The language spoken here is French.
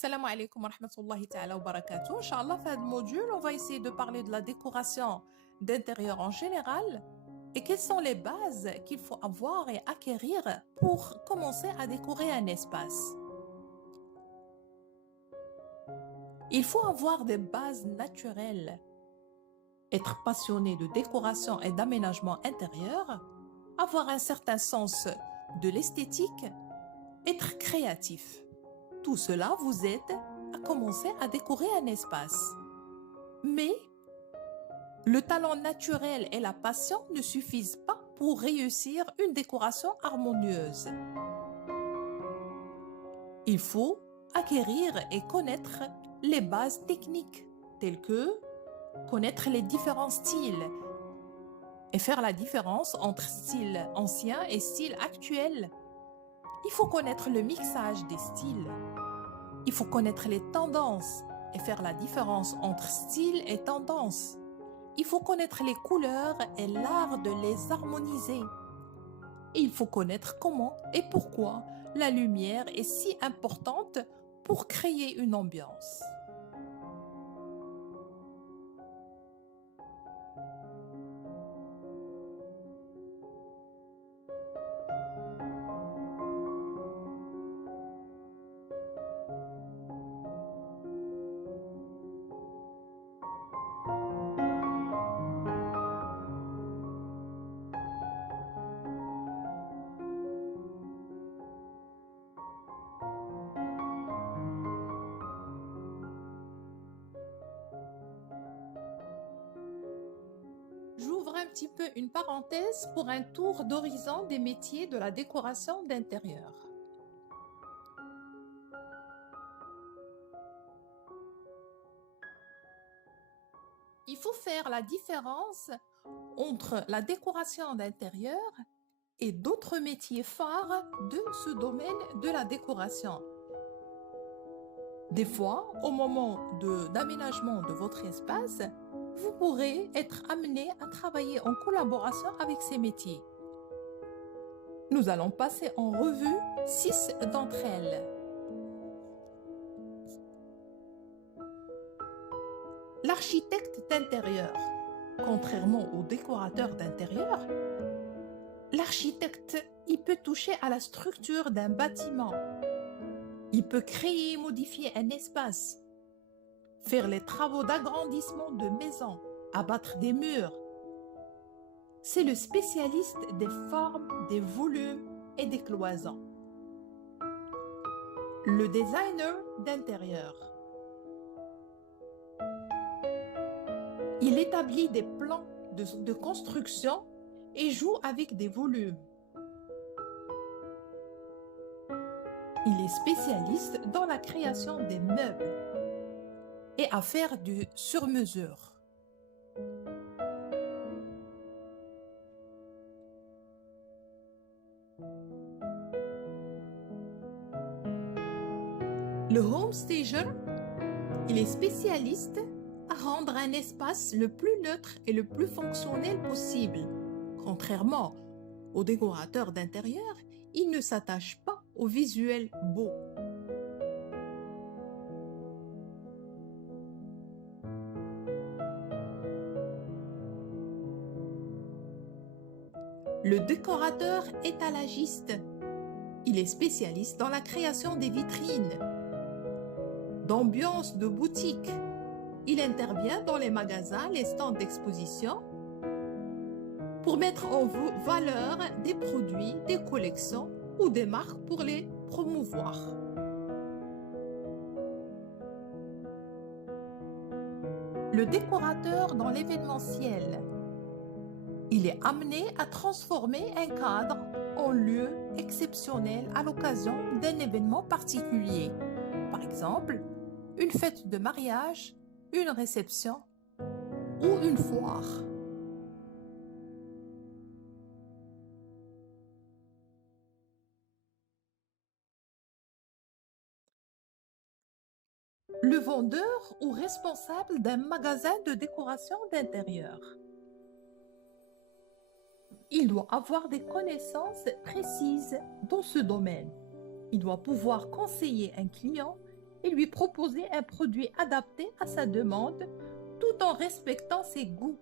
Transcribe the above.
Salam alaikum wa rahmatullahi ta'ala wa barakatuh. Inch'Allah, dans ce module, on va essayer de parler de la décoration d'intérieur en général et quelles sont les bases qu'il faut avoir et acquérir pour commencer à décorer un espace. Il faut avoir des bases naturelles, être passionné de décoration et d'aménagement intérieur, avoir un certain sens de l'esthétique, être créatif. Tout cela vous aide à commencer à décorer un espace. Mais le talent naturel et la passion ne suffisent pas pour réussir une décoration harmonieuse. Il faut acquérir et connaître les bases techniques, telles que connaître les différents styles et faire la différence entre style ancien et style actuel. Il faut connaître le mixage des styles. Il faut connaître les tendances et faire la différence entre style et tendance. Il faut connaître les couleurs et l'art de les harmoniser. Et il faut connaître comment et pourquoi la lumière est si importante pour créer une ambiance. J'ouvre un petit peu une parenthèse pour un tour d'horizon des métiers de la décoration d'intérieur. Il faut faire la différence entre la décoration d'intérieur et d'autres métiers phares de ce domaine de la décoration. Des fois, au moment d'aménagement de votre espace, vous pourrez être amené à travailler en collaboration avec ces métiers. Nous allons passer en revue 6 d'entre elles. L'architecte d'intérieur. Contrairement au décorateur d'intérieur, l'architecte, il peut toucher à la structure d'un bâtiment. Il peut créer et modifier un espace, faire les travaux d'agrandissement de maisons, abattre des murs. C'est le spécialiste des formes, des volumes et des cloisons. Le designer d'intérieur. Il établit des plans de construction et joue avec des volumes. Il est spécialiste dans la création des meubles et à faire du sur-mesure. Le home stager, il est spécialiste à rendre un espace le plus neutre et le plus fonctionnel possible. Contrairement au décorateur d'intérieur, il ne s'attache pas au visuel beau. Le décorateur étalagiste, il est spécialiste dans la création des vitrines, d'ambiance de boutique. Il intervient dans les magasins, les stands d'exposition pour mettre en valeur des produits, des collections ou des marques pour les promouvoir. Le décorateur dans l'événementiel, il est amené à transformer un cadre en lieu exceptionnel à l'occasion d'un événement particulier. Par exemple, une fête de mariage, une réception ou une foire. Le vendeur ou responsable d'un magasin de décoration d'intérieur. Il doit avoir des connaissances précises dans ce domaine. Il doit pouvoir conseiller un client et lui proposer un produit adapté à sa demande tout en respectant ses goûts.